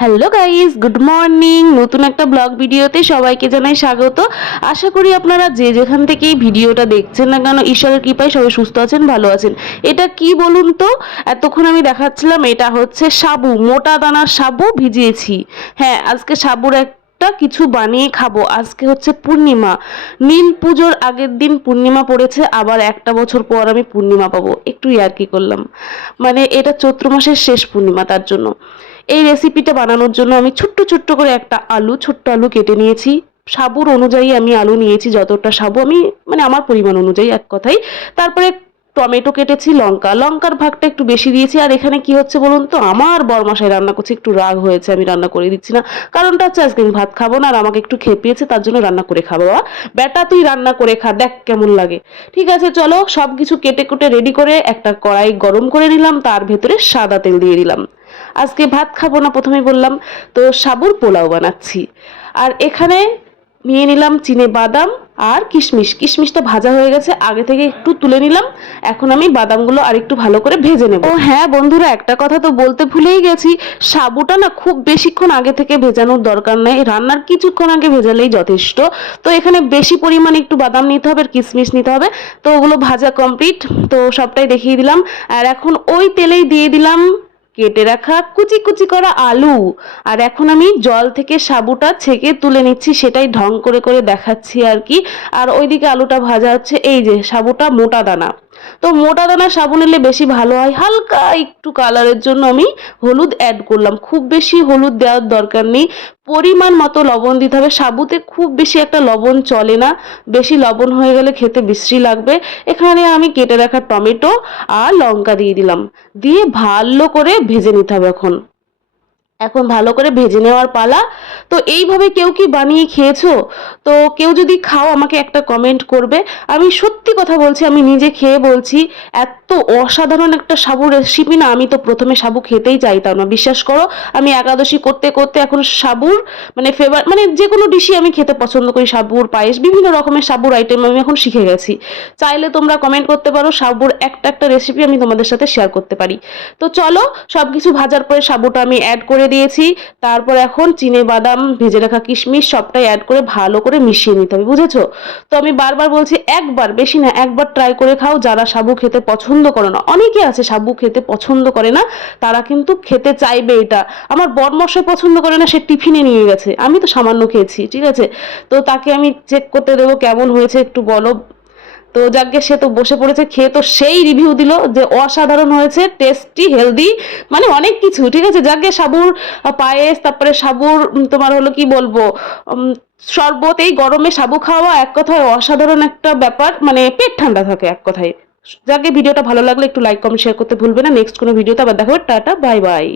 Hello guys, good morning. নতুন একটা blog ভিডিওতে সবাইকে জানাই স্বাগত। আশা করি আপনারা যে যেখান থেকে এই ভিডিওটা দেখছেন না কেন ঈশ্বরের কৃপায় সবাই সুস্থ আছেন, ভালো আছেন। এটা কি বলুন তো, এতক্ষণ আমি দেখাচ্ছিলাম এটা হচ্ছে সাবু, মোটা দানার সাবু ভিজিয়েছি। হ্যাঁ, আজকে সাবুর একটা কিছু বানিয়ে খাবো। আজকে হচ্ছে পূর্ণিমা, নীল পুজোর আগের দিন পূর্ণিমা পড়েছে, আবার একটা বছর পর আমি পূর্ণিমা পাবো। একটু ইয়ার্কি করলাম, মানে এটা চৈত্র মাসের শেষ পূর্ণিমা, তার জন্য এই রেসিপিটা বানানোর জন্য আমি ছোট্ট ছোট্ট করে একটা ছোট্ট আলু কেটে নিয়েছি। সাবুর অনুযায়ী আমি আলু নিয়েছি, যতটা সাবু আমি মানে আমার পরিমাণ অনুযায়ী এক কথাই। তারপরে টমেটো কেটেছি, লঙ্কার ভাগটা একটু বেশি দিয়েছি। আর এখানে কি হচ্ছে বলুন তো, আমার বরমশাই রান্না করছে, একটু রাগ হয়েছে, আমি রান্না করে দিচ্ছি না। কারণটা হচ্ছে আজকে আমি ভাত খাবো না, আর আমাকে একটু খেপিয়েছে, তার জন্য রান্না করে খাবো। বাবা বেটা তুই রান্না করে খা, দেখ কেমন লাগে। ঠিক আছে, চলো সব কিছু কেটে কুটে রেডি করে একটা কড়াই গরম করে নিলাম, তার ভেতরে সাদা তেল দিয়ে দিলাম। আজকে ভাত খাবো না, প্রথমেই বললাম তো, সাবুর পোলাও বানাচ্ছি। আর এখানে নিয়ে নিলাম চিনে বাদাম আর কিশমিশটা ভাজা হয়ে গেছে, আগে থেকে একটু তুলে নিলাম। এখন আমি বাদামগুলো আর একটু ভালো করে ভেজে নেব। ও হ্যাঁ বন্ধুরা, একটা কথা তো বলতে ভুলেই গেছি, সাবুটা না খুব বেশিক্ষণ আগে থেকে ভেজানোর দরকার নেই, রান্নার কিছুক্ষণ আগে ভেজালেই যথেষ্ট। তো এখানে বেশি পরিমাণে একটু বাদাম নিতে হবে আর কিশমিশ নিতে হবে। তো ওগুলো ভাজা কমপ্লিট, তো সবটাই দেখিয়ে দিলাম। আর এখন ওই তেলেই দিয়ে দিলাম কেটে রাখা কুচি কুচি করা আলু। আর এখন আমি জল থেকে সাবুটা ছেঁকে তুলে নিচ্ছি, সেটাই ঢং করে করে দেখাচ্ছি আর কি। আর ওইদিকে আলুটা ভাজা হচ্ছে। এই যে সাবুটা মোটা দানা, তো মোটা দানা সাবু নিলে বেশি ভালো হয়। হালকা একটু কালারের জন্য আমি হলুদ অ্যাড করলাম, খুব বেশি হলুদ দেওয়ার দরকার নেই। পরিমাণ মতো লবণ দিতে হবে, সাবুতে খুব বেশি একটা লবণ চলে না, বেশি লবণ হয়ে গেলে খেতে বিশ্রী লাগবে। এখানে আমি কেটে রাখা টমেটো আর লঙ্কা দিয়ে দিলাম, দিয়ে ভালো করে ভেজে নিতে হবে। এখন ভালো করে ভেজে নেওয়ার পালা। তো এইভাবে কেউ কি বানিয়ে খেয়েছো? তো কেউ যদি খাও আমাকে একটা কমেন্ট করবে। আমি সত্যি কথা বলছি, আমি নিজে খেয়ে বলছি, এত অসাধারণ একটা সাবু রেসিপি না, আমি তো প্রথমে সাবু খেতেই চাইতাম না, বিশ্বাস করো। আমি একাদশী করতে করতে এখন সাবুর মানে মানে যে কোনো ডিশই আমি খেতে পছন্দ করি। সাবুর পায়েস, বিভিন্ন রকমের সাবুর আইটেম আমি এখন শিখে গেছি। চাইলে তোমরা কমেন্ট করতে পারো, সাবুর একটা একটা রেসিপি আমি তোমাদের সাথে শেয়ার করতে পারি। তো চলো, সবকিছু ভাজার পরে সাবুটা আমি অ্যাড করে দিয়েছি। তারপর এখন চিনে বাদাম, ভেজে রাখা কিশমিশ সবটাই অ্যাড করে ভালো করে মিশিয়ে নিতে হবে, বুঝেছো? তো আমি বারবার বলছি, একবার, বেশি না, একবার ট্রাই করে খাও। যারা সাবু খেতে পছন্দ করে না, অনেকে আছে সাবু খেতে পছন্দ করে না, তারা কিন্তু খেতে চাইবে এটা। আমার বরমশাই পছন্দ করে না, সে টিফিনে নিয়ে গেছে, আমি তো সামান্য খেয়েছি, ঠিক আছে। তো তাকে আমি চেক করতে দেবো কেমন হয়েছে, একটু বলো। তো যাকে, সে তো বসে পড়েছে, খেয়ে তো সেই রিভিউ দিল যে অসাধারণ হয়েছে, টেস্টি, হেলদি, মানে অনেক কিছু। ঠিক আছে, যাকে সাবুর পায়েস, তারপরে সাবুর তোমার হলো কি বলবো, শরবত, এই গরমে সাবু খাওয়া এক কথায় অসাধারণ একটা ব্যাপার, মানে পেট ঠান্ডা থাকে এক কথায়। যাকে ভিডিওটা ভালো লাগলে একটু লাইক কমেন্ট শেয়ার করতে ভুলবে না। নেক্সট কোনো ভিডিওতে আবার দেখা হবে। Tata, bye bye.